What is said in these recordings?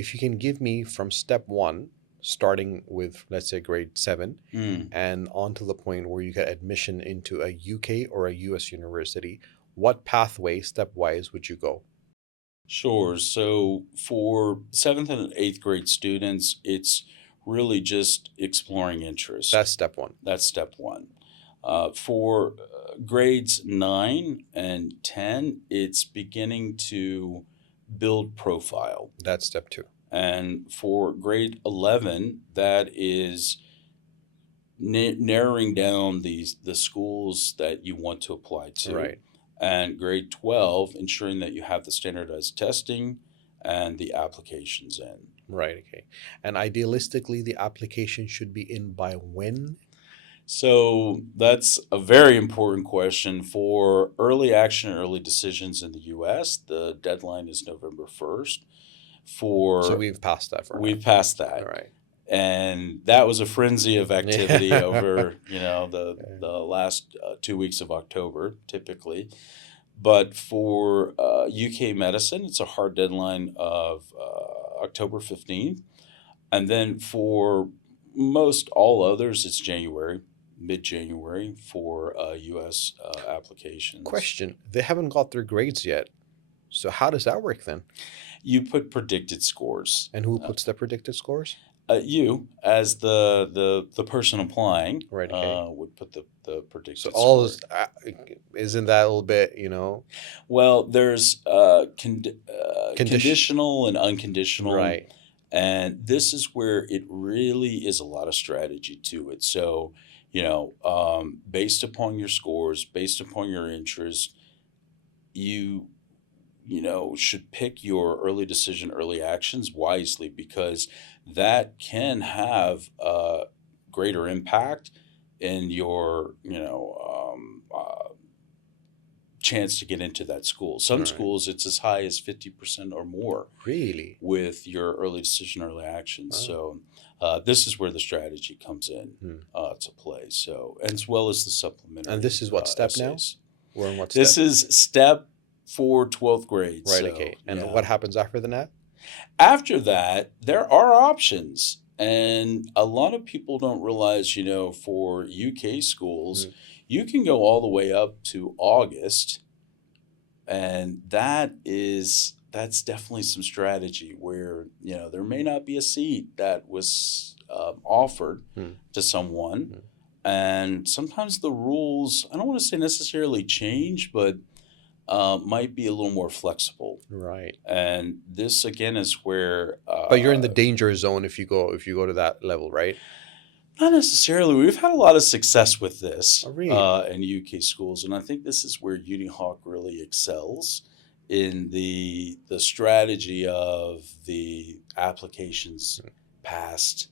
if you can give me from step one, starting with, let's say, grade seven, and on to the point where you get admission into a UK or a US university, what pathway, stepwise, would you go? Sure. So for seventh and eighth grade students, it's really just exploring interest. That's step one. That's step one. For grades 9 and 10, it's beginning to build profile. That's step two. And for grade 11, that is narrowing down the schools that you want to apply to. Right. And grade 12, ensuring that you have the standardized testing and the applications in. Right. Okay. And idealistically, the application should be in by when? So that's a very important question. For early action and early decisions in the US, the deadline is November 1st. So For we've passed that for now. We've passed All that. right. And that was a frenzy of activity Yeah. over, the last 2 weeks of October, typically. But for UK medicine, it's a hard deadline of October 15th. And then for most all others, it's January, mid-January for US applications. Question: they haven't got their grades yet, so how does that work then? You put predicted scores. And who puts the predicted scores? You, as the person applying, Right. Okay. would put the predicted So score. all is, isn't that a little bit, Well, there's conditional and unconditional. right? And this is where it really is a lot of strategy to it. So, based upon your scores, based upon your interest, you should pick your early decision, early actions wisely, because that can have a greater impact in your, chance to get into that school. Some Right. schools, it's as high as 50% or more Really? with your early decision, early actions. Wow. So this is where the strategy comes in to play. So, as well as the supplementary. And this is what step now? essays. We're in what This step? is step for 12th grade. Right. So, Okay. And yeah. what happens after the NAT? After that, there are options. And a lot of people don't realize, for UK schools, you can go all the way up to August. And that's definitely some strategy where, there may not be a seat that was offered to someone. And sometimes the rules, I don't want to say necessarily change, but might be a little more flexible. Right. And this again is where. But you're in the danger zone if you go to that level, right? Not necessarily. We've had a lot of success with this Oh, really? in UK schools, and I think this is where UniHawk really excels in the strategy of the applications past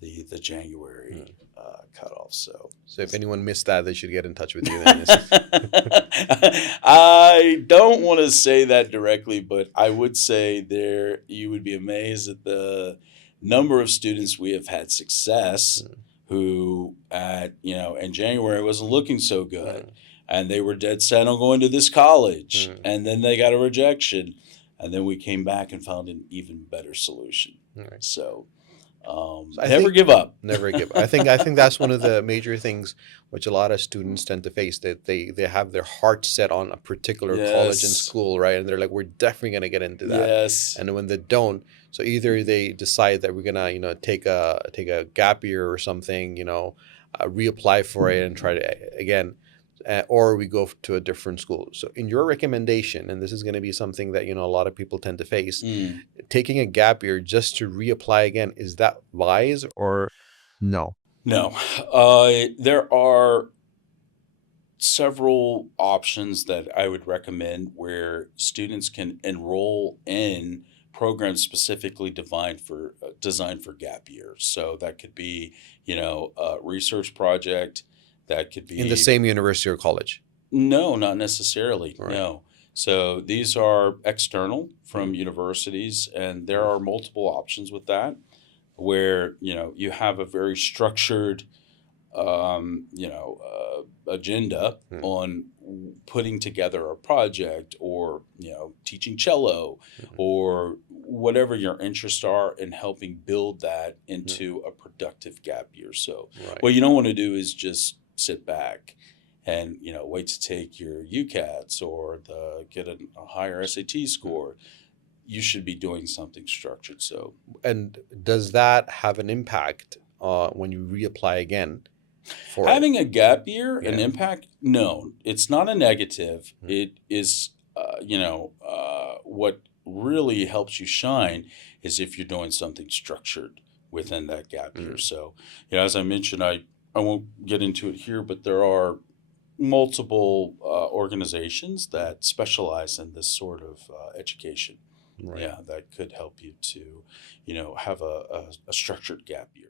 the January cutoff. So if anyone missed that, they should get in touch with you then. I don't want to say that directly, but I would say you would be amazed at the number of students we have had success who in January wasn't looking so good. And they were dead set on going to this college. And then they got a rejection. And then we came back and found an even better solution. Right. So never give up. Never give up. I think that's one of the major things which a lot of students tend to face, that they have their heart set on a particular college and school, right? And they're like, we're definitely going to get into that. Yes. And when they don't, so either they decide that we're going to take a gap year or something, reapply for it and try to again, or we go to a different school. So in your recommendation, and this is going to be something that, a lot of people tend to face, taking a gap year just to reapply again, is that wise or no? No. There are several options that I would recommend where students can enroll in programs specifically designed for gap years. So that could be, a research project. That could be in the same university or college. No, not necessarily. Right. No. So these are external from universities, and there are multiple options with that, where you have a very structured agenda on putting together a project, or teaching cello, or whatever your interests are and helping build that Mm. into a productive gap year. So Right. what you don't want to do is just sit back and wait to take your UCATs or get a higher SAT Mm. score. You should be doing something structured. So And does that have an impact when you reapply again for it? having a gap year, an Yeah. impact? No, it's not a negative. Mm. It is, what really helps you shine is if you're doing something structured within that gap year. Mm. So, as I mentioned, I won't get into it here, but there are multiple organizations Mm. that specialize in this sort of education. Right. Yeah, that could help you to, have a structured gap year.